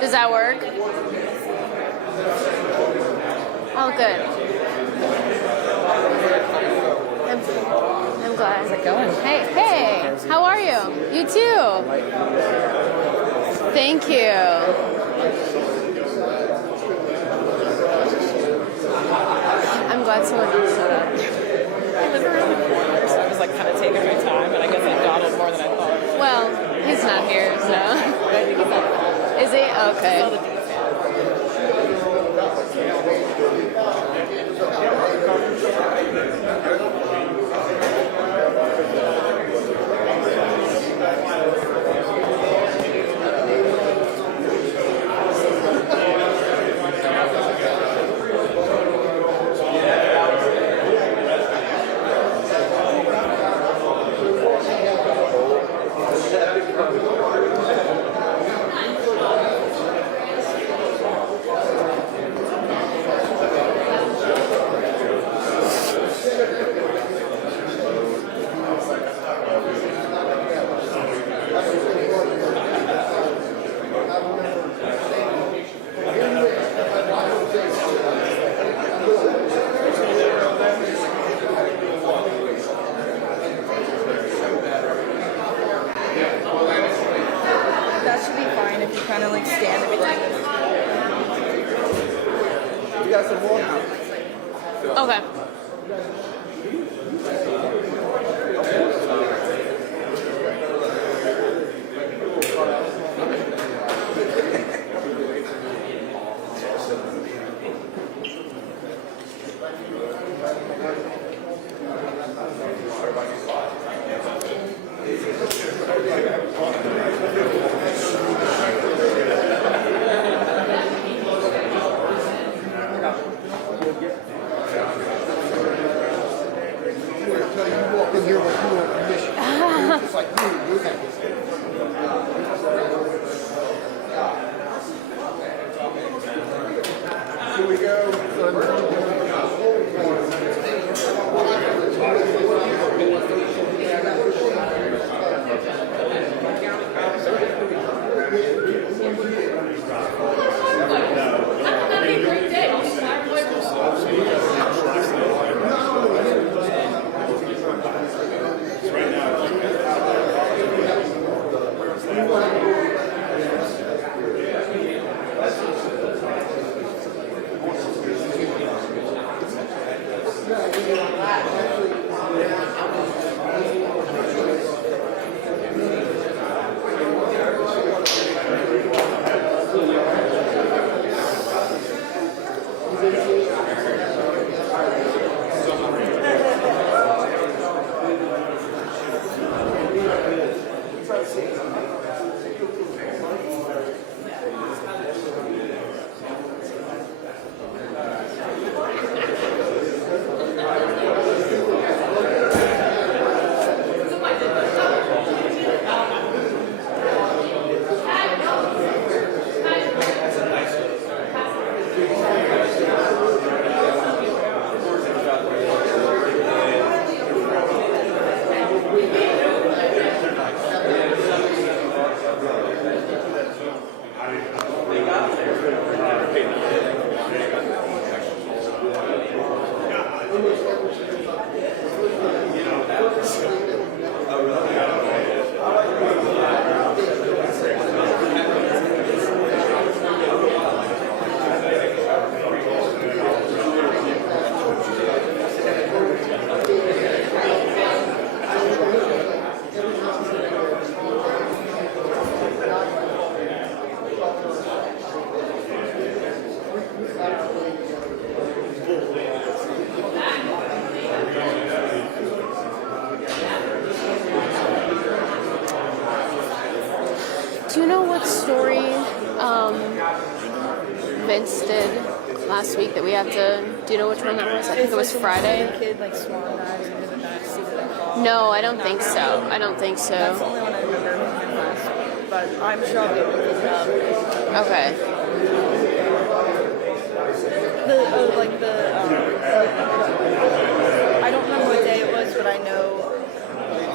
Does that work? Oh, good. I'm glad. How's it going? Hey, how are you? You too. Thank you. I'm glad someone else showed up. I live around the corner, so I was like kind of taking my time, and I guess I dawdled more than I thought. Well, he's not here, so. I think it's Is he? Okay. If you kind of like stand and be like this. You got some more? Okay. Here we go. Do you know what story Vince did last week that we have to? Do you know which one that was? I think it was Friday. The kid like swan dives into the back seat of the car. No, I don't think so. I don't think That's the so. only one I remember from last week, but I'm sure I'll be able to look it up. Okay. I don't remember what day it was, but I know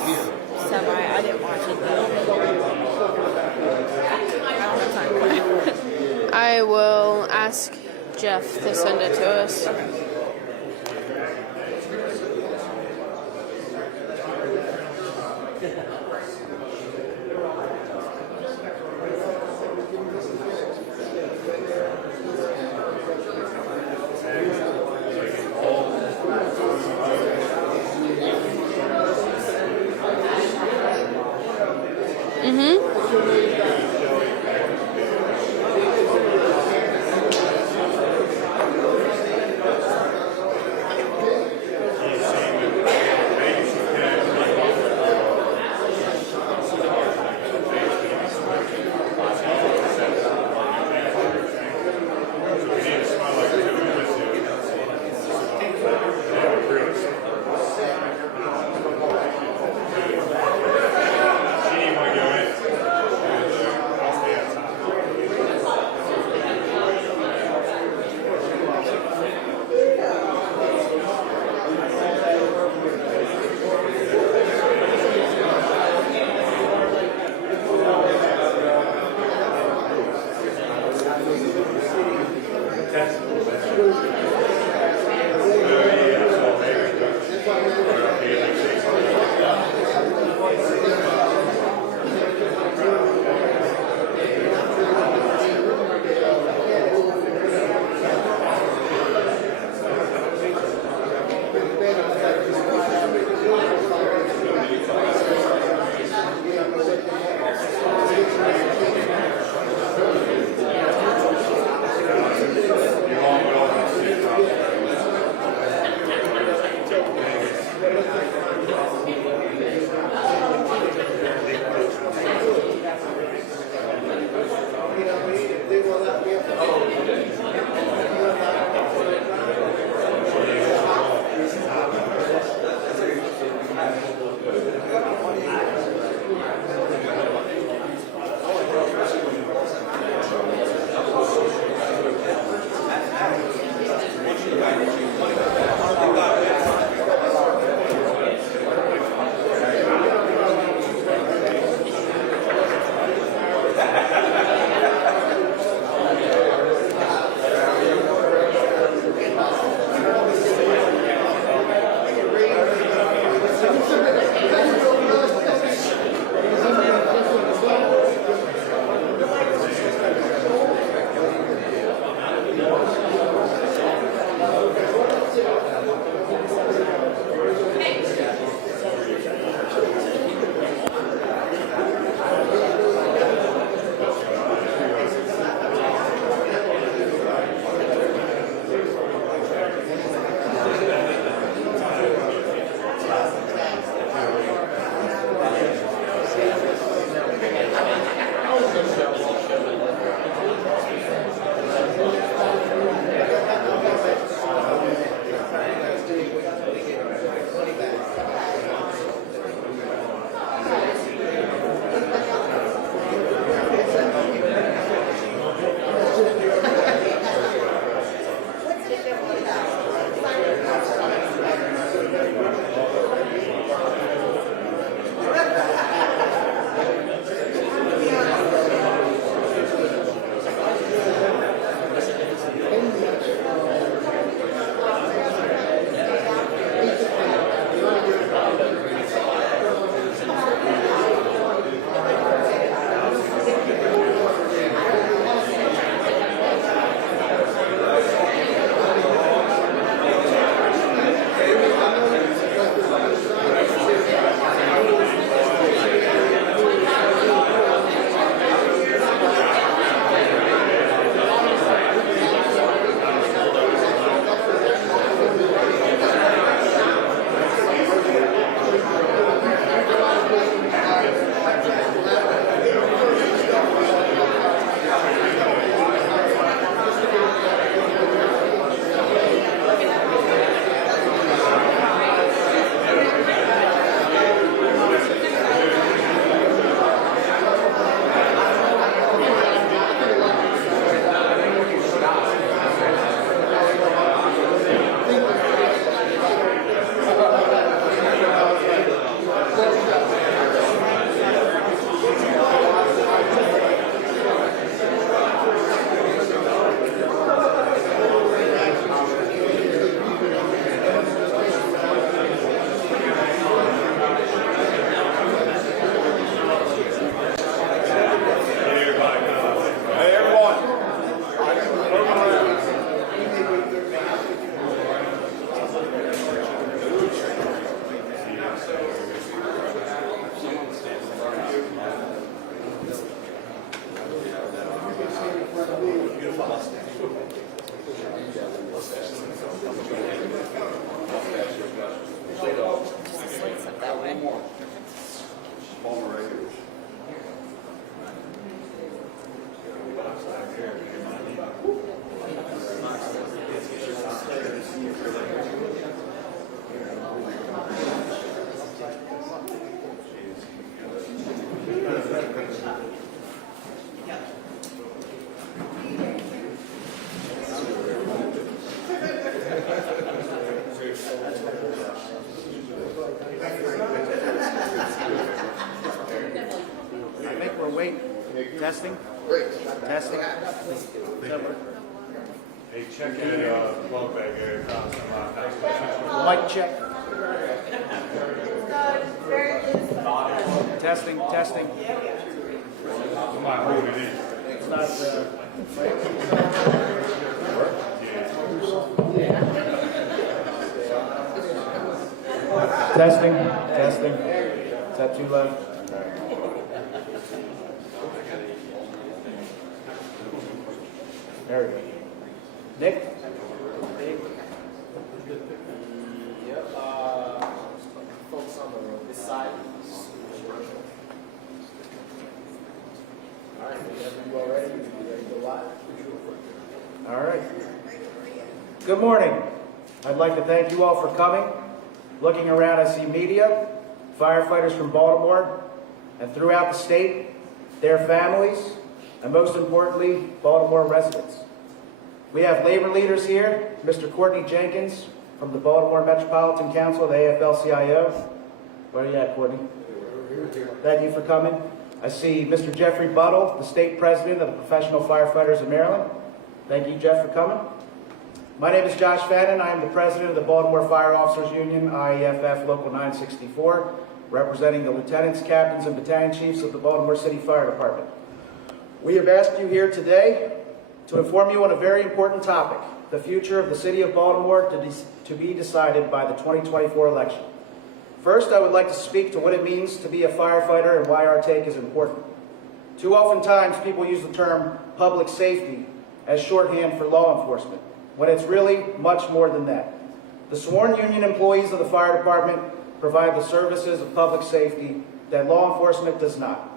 it's I didn't watch it though. I don't have time for it. I will ask Jeff to send it to us. Testing. Testing. Hey, check it, plug bag area. Mic check. Testing. Testing. Come on, hold it in. Testing. Testing. Is that too loud? There we go. Nick? Yep, focus on this side. All right, whenever you are ready, you ready to go live? All right. Good morning. I'd like to thank you all for coming. Looking around, I see media, firefighters from Baltimore and throughout the state, their families, and most importantly, Baltimore residents. We have labor leaders here, Mr. Courtney Jenkins from the Baltimore Metropolitan Council, the AFL-CIO. Where are you at, Courtney? Thank you for coming. I see Mr. Jeffrey Buttle, the state president of the Professional Firefighters of Maryland. Thank you, Jeff, for coming. My name is Josh Fannin. I am the president of the Baltimore Fire Officers Union, IEFF Local 964, representing the lieutenants, captains, and battalion chiefs of the Baltimore City Fire Department. We have asked you here today to inform you on a very important topic, the future of the city of Baltimore to be decided by the 2024 election. First, I would like to speak to what it means to be a firefighter and why our take is important. Too often times, people use the term public safety as shorthand for law enforcement, when it's really much more than that. The sworn union employees of the fire department provide the services of public safety that law enforcement does not.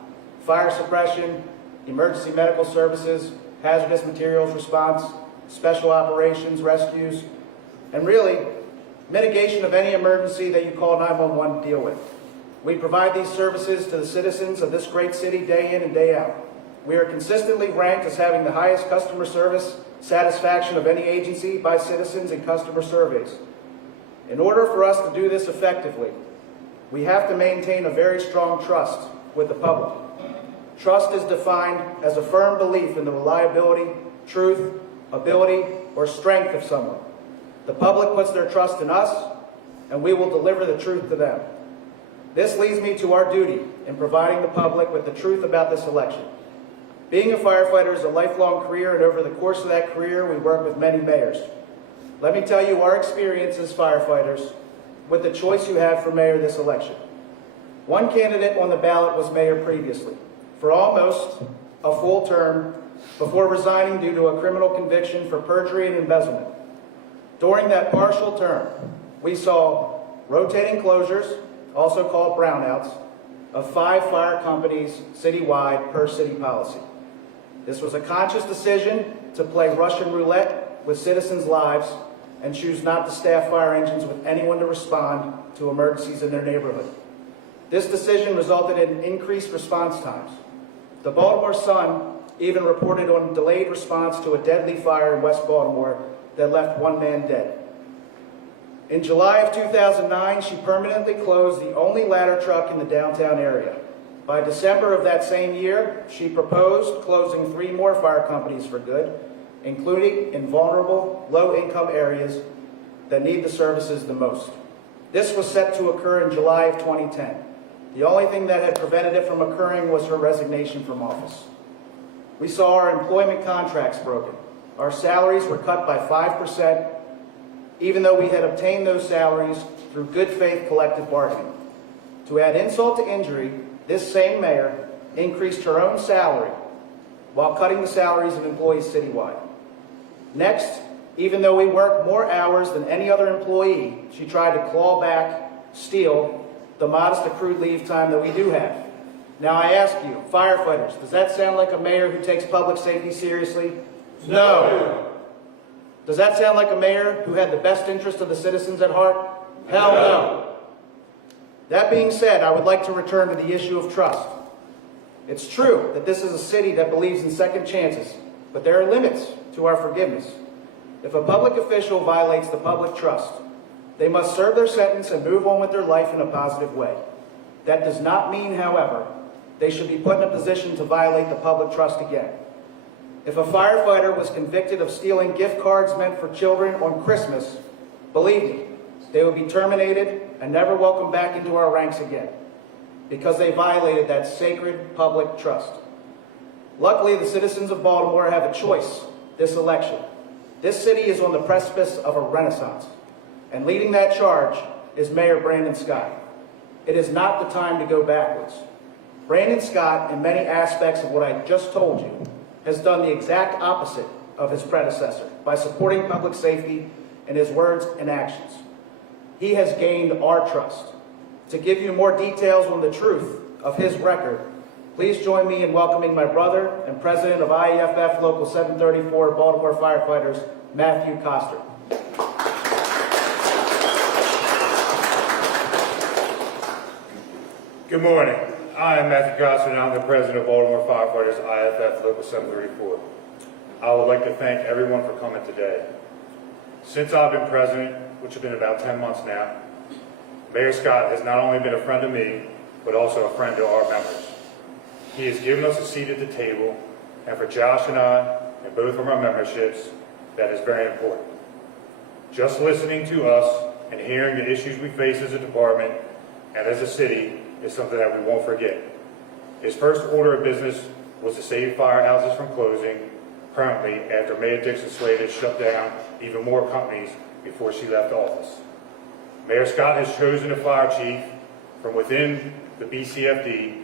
Fire suppression, emergency medical services, hazardous materials response, special operations, rescues, and really, mitigation of any emergency that you call 911 to deal with. We provide these services to the citizens of this great city day in and day out. We are consistently ranked as having the highest customer service satisfaction of any agency by citizens in customer surveys. In order for us to do this effectively, we have to maintain a very strong trust with the public. Trust is defined as a firm belief in the reliability, truth, ability, or strength of someone. The public puts their trust in us, and we will deliver the truth to them. This leads me to our duty in providing the public with the truth about this election. Being a firefighter is a lifelong career, and over the course of that career, we work with many mayors. Let me tell you our experience as firefighters with the choice you have for mayor this election. One candidate on the ballot was mayor previously, for almost a full term before resigning due to a criminal conviction for perjury and embezzlement. During that partial term, we saw rotating closures, also called brownouts, of 5 fire companies citywide per city policy. This was a conscious decision to play Russian roulette with citizens' lives and choose not to staff fire engines with anyone to respond to emergencies in their neighborhood. This decision resulted in increased response times. The Baltimore Sun even reported on delayed response to a deadly fire in West Baltimore that left 1 man dead. In July of 2009, she permanently closed the only ladder truck in the downtown area. By December of that same year, she proposed closing 3 more fire companies for good, including in vulnerable, low-income areas that need the services the most. This was set to occur in July of 2010. The only thing that had prevented it from occurring was her resignation from office. We saw our employment contracts broken. Our salaries were cut by 5%, even though we had obtained those salaries through good faith collective bargaining. To add insult to injury, this same mayor increased her own salary while cutting the salaries of employees citywide. Next, even though we worked more hours than any other employee, she tried to claw back, steal the modest accrued leave time that we do have. Now I ask you, firefighters, does that sound like a mayor who takes public safety seriously? No. Does that sound like a mayor who had the best interest of the citizens at heart? Hell no. That being said, I would like to return to the issue of trust. It's true that this is a city that believes in second chances, but there are limits to our forgiveness. If a public official violates the public trust, they must serve their sentence and move on with their life in a positive way. That does not mean, however, they should be put in a position to violate the public trust again. If a firefighter was convicted of stealing gift cards meant for children on Christmas, believe me, they would be terminated and never welcomed back into our ranks again, because they violated that sacred public trust. Luckily, the citizens of Baltimore have a choice this election. This city is on the precipice of a renaissance, and leading that charge is Mayor Brandon Scott. It is not the time to go backwards. Brandon Scott, in many aspects of what I just told you, has done the exact opposite of his predecessor by supporting public safety in his words and actions. He has gained our trust. To give you more details on the truth of his record, please join me in welcoming my brother and president of IEFF Local 734 Baltimore Firefighters, Matthew Coster. Good morning. I am Matthew Coster, and I'm the president of Baltimore Firefighters IFF Local 734. I would like to thank everyone for coming today. Since I've been president, which has been about 10 months now, Mayor Scott has not only been a friend to me, but also a friend to our members. He has given us a seat at the table, and for Josh and I, and both of our memberships, that is very important. Just listening to us and hearing the issues we face as a department and as a city is something that we won't forget. His first order of business was to save firehouses from closing permanently after Mayor Dixon Slade had shut down even more companies before she left office. Mayor Scott has chosen a fire chief from within the BCFD,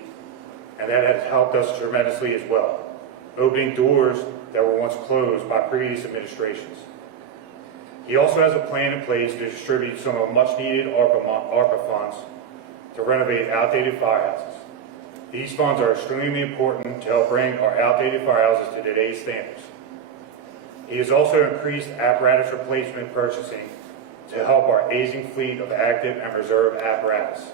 and that has helped us tremendously as well, opening doors that were once closed by previous administrations. He also has a plan in place to distribute some of much needed ARPA funds to renovate outdated firehouses. These funds are extremely important to help bring our outdated firehouses to today's standards. He has also increased apparatus replacement purchasing to help our aging fleet of active and reserve apparatus.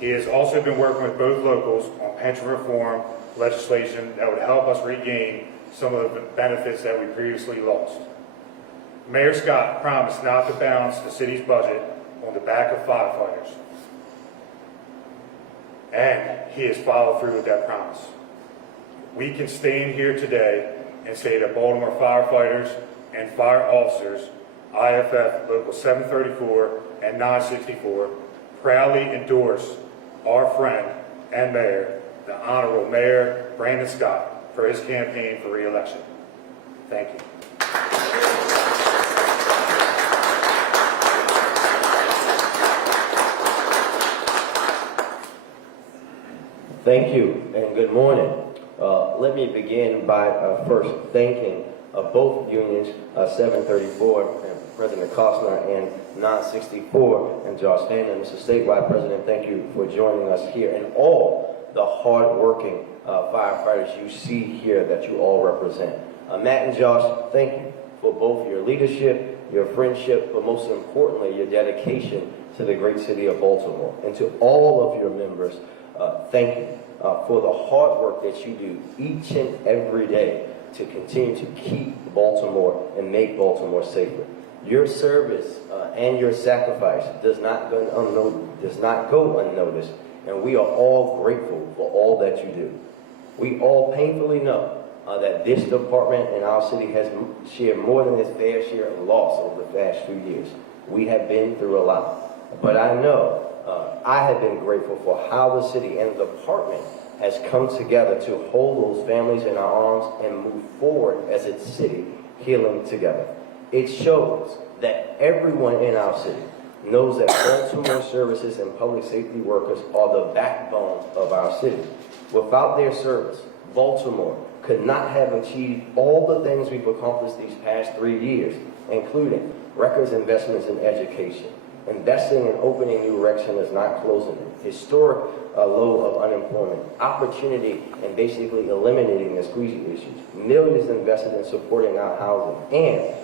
He has also been working with both locals on pension reform legislation that would help us regain some of the benefits that we previously lost. Mayor Scott promised not to balance the city's budget on the back of firefighters, and he has followed through with that promise. We can stand here today and say that Baltimore firefighters and fire officers, IFF Local 734 and 964, proudly endorse our friend and mayor, the Honorable Mayor Brandon Scott, for his campaign for re-election. Thank you. Thank you and good morning. Let me begin by first thanking both unions, 734, President Costner, and 964, and Josh Hannon. Mr. Statewide President, thank you for joining us here, and all the hard-working firefighters you see here that you all represent. Matt and Josh, thank you for both your leadership, your friendship, but most importantly, your dedication to the great city of Baltimore. And to all of your members, thank you for the hard work that you do each and every day to continue to keep Baltimore and make Baltimore safer. Your service and your sacrifice does not go unnoticed, and we are all grateful for all that you do. We all painfully know that this department in our city has shared more than its fair share of loss over the past few years. We have been through a lot, but I know I have been grateful for how the city and the department has come together to hold those families in our arms and move forward as a city healing together. It shows that everyone in our city knows that Baltimore services and public safety workers are the backbone of our city. Without their service, Baltimore could not have achieved all the things we've accomplished these past 3 years, including records investments in education. Investing in opening new Rexham is not closing it. Historic low of unemployment. Opportunity in basically eliminating the squeegee issues. Millions invested in supporting our housing. And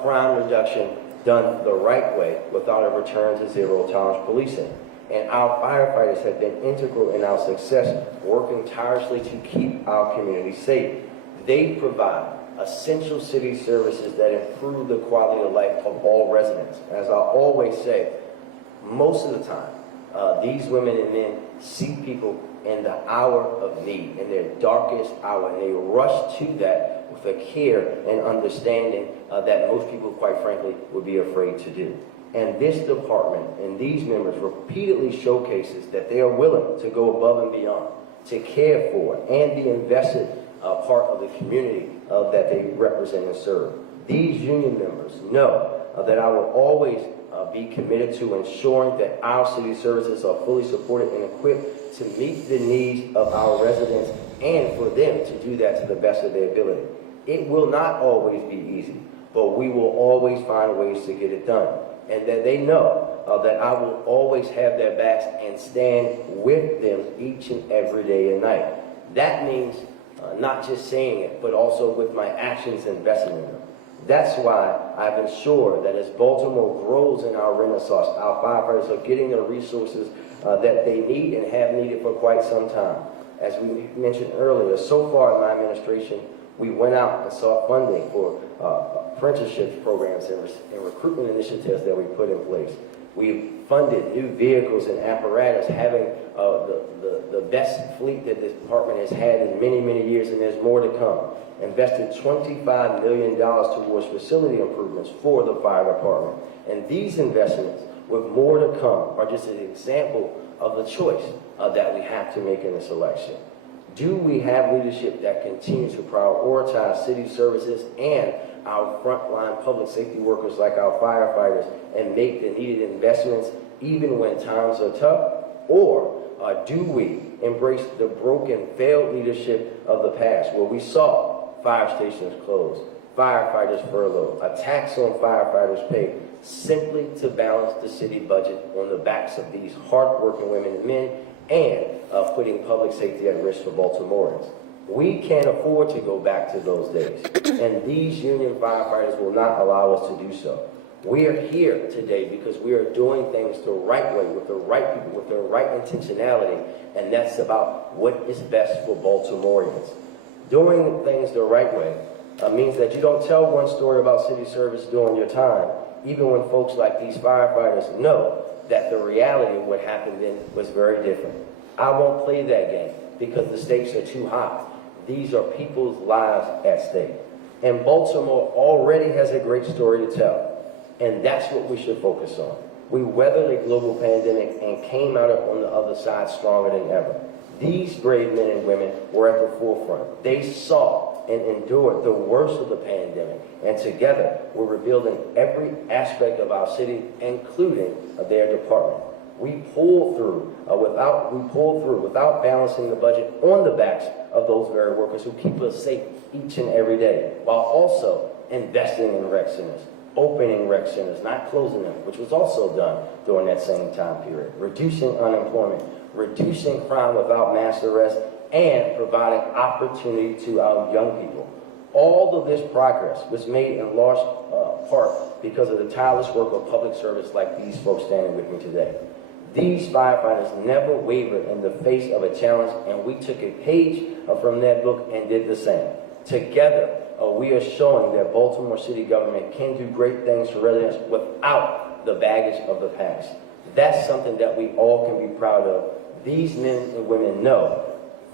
crime reduction done the right way without a return to zero-tolerance policing. And our firefighters have been integral in our success, working tirelessly to keep our community safe. They provide essential city services that improve the quality of life of all residents. As I always say, most of the time, These women and men see people in the hour of need, in their darkest hour, and they rush to that with a care and understanding that most people, quite frankly, would be afraid to do. And this department and these members repeatedly showcases that they are willing to go above and beyond, to care for and be invested part of the community that they represent and serve. These union members know that I will always be committed to ensuring that our city services are fully supported and equipped to meet the needs of our residents and for them to do that to the best of their ability. It will not always be easy, but we will always find ways to get it done. And that they know that I will always have their backs and stand with them each and every day and night. That means not just saying it, but also with my actions investing in them. That's why I've ensured that as Baltimore grows in our renaissance, our firefighters are getting the resources that they need and have needed for quite some time. As we mentioned earlier, so far in my administration, we went out and sought funding for apprenticeship programs and recruitment initiatives that we put in place. We funded new vehicles and apparatus, having the best fleet that this department has had in many, many years, and there's more to come. Invested $25 million towards facility improvements for the fire department. And these investments, with more to come, are just an example of the choice that we have to make in this election. Do we have leadership that continues to prioritize city services and our frontline public safety workers like our firefighters and make the needed investments even when times are tough? Or do we embrace the broken, failed leadership of the past where we saw fire stations closed, firefighters furloughed, attacks on firefighters' pay, simply to balance the city budget on the backs of these hard-working women and men and putting public safety at risk for Baltimoreans? We can't afford to go back to those days, and these union firefighters will not allow us to do so. We are here today because we are doing things the right way, with the right people, with the right intentionality, and that's about what is best for Baltimoreans. Doing things the right way means that you don't tell one story about city service during your time, even when folks like these firefighters know that the reality of what happened then was very different. I won't play that game because the stakes are too high. These are people's lives at stake. And Baltimore already has a great story to tell, and that's what we should focus on. We weathered a global pandemic and came out on the other side stronger than ever. These brave men and women were at the forefront. They saw and endured the worst of the pandemic, and together we're rebuilding every aspect of our city, including their department. We pulled through without balancing the budget on the backs of those very workers who keep us safe each and every day, while also investing in rec centers, opening rec centers, not closing them, which was also done during that same time period, reducing unemployment, reducing crime without mass arrest, and providing opportunity to our young people. All of this progress was made in large part because of the tireless work of public service like these folks standing with me today. These firefighters never wavered in the face of a challenge, and we took a page from that book and did the same. Together, we are showing that Baltimore city government can do great things for residents without the baggage of the past. That's something that we all can be proud of. These men and women know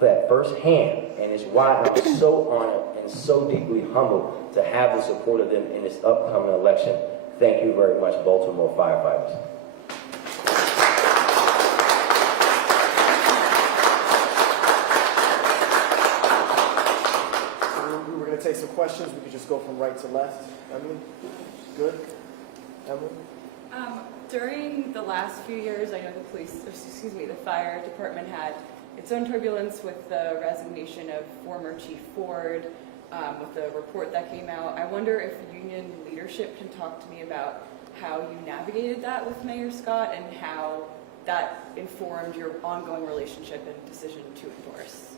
that firsthand, and it's why I'm so honored and so deeply humbled to have the support of them in this upcoming election. Thank you very much, Baltimore firefighters. We were going to take some questions. We could just go from right to left. Emily? Good? Emily? During the last few years, I know the fire department had its own turbulence with the resignation of former Chief Ford, with the report that came out. I wonder if union leadership can talk to me about how you navigated that with Mayor Scott and how that informed your ongoing relationship and decision to endorse.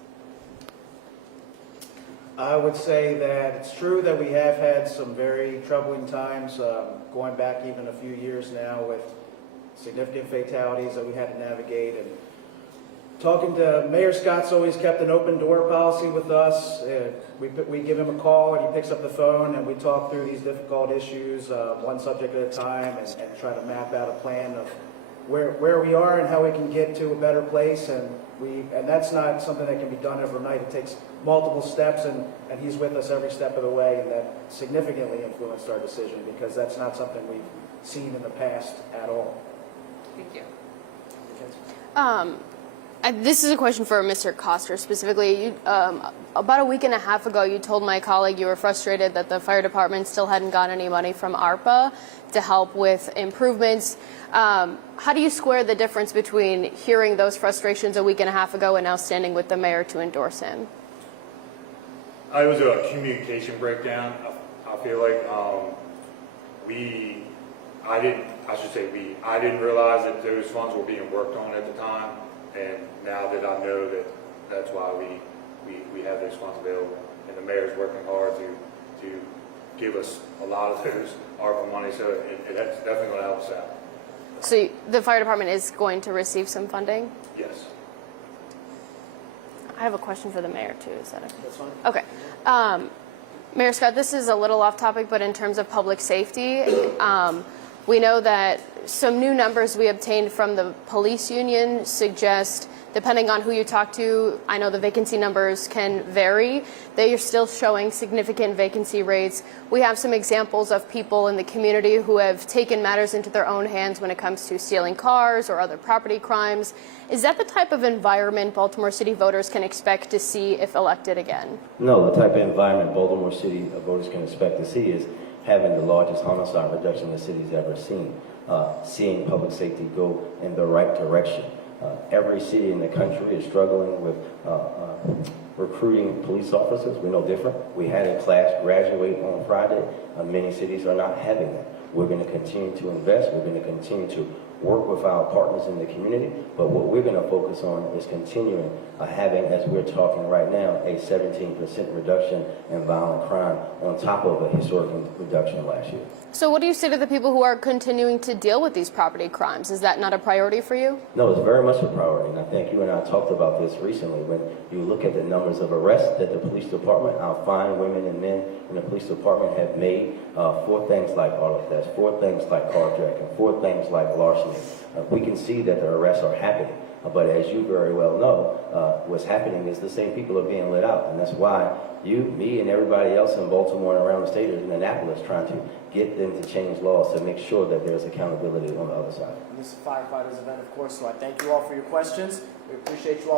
I would say that it's true that we have had some very troubling times, going back even a few years now, with significant fatalities that we had to navigate. And talking to Mayor Scott's always kept an open door policy with us. We give him a call and he picks up the phone and we talk through these difficult issues, one subject at a time, and try to map out a plan of where we are and how we can get to a better place, and that's not something that can be done overnight. It takes multiple steps, and he's with us every step of the way, and that significantly influenced our decision because that's not something we've seen in the past at all. Thank you. This is a question for Mr. Koster specifically. About a week and a half ago, you told my colleague you were frustrated that the fire department still hadn't gotten any money from ARPA to help with improvements. How do you square the difference between hearing those frustrations a week and a half ago and now standing with the mayor to endorse him? It was a communication breakdown. I feel like I didn't realize that those funds were being worked on at the time, and now that I know that that's why we have those funds available, and the mayor's working hard to give us a lot of those ARPA money, so it's definitely going to help us out. So the fire department is going to receive some funding? Yes. I have a question for the mayor too. Is that okay? That's fine. Okay. Mayor Scott, this is a little off topic, but in terms of public safety, we know that some new numbers we obtained from the police union suggest, depending on who you talk to, I know the vacancy numbers can vary. They are still showing significant vacancy rates. We have some examples of people in the community who have taken matters into their own hands when it comes to stealing cars or other property crimes. Is that the type of environment Baltimore City voters can expect to see if elected again? No, the type of environment Baltimore City voters can expect to see is having the largest homicide reduction the city's ever seen, seeing public safety go in the right direction. Every city in the country is struggling with recruiting police officers. We're no different. We had a class graduate on Friday. Many cities are not having that. We're going to continue to invest. We're going to continue to work with our partners in the community. But what we're going to focus on is continuing having, as we're talking right now, a 17% reduction in violent crime on top of a historic reduction last year. So what do you say to the people who are continuing to deal with these property crimes? Is that not a priority for you? No, it's very much a priority, and I think you and I talked about this recently. When you look at the numbers of arrests that the police department, our fine women and men in the police department have made for things like auto theft, for things like carjacking, for things like larceny, we can see that the arrests are happening. But as you very well know, what's happening is the same people are being let out, and that's why you, me, and everybody else in Baltimore and around the state is in Annapolis trying to get them to change laws to make sure that there's accountability on the other side. And this is a firefighters event, of course, so I thank you all for your questions. We appreciate you all.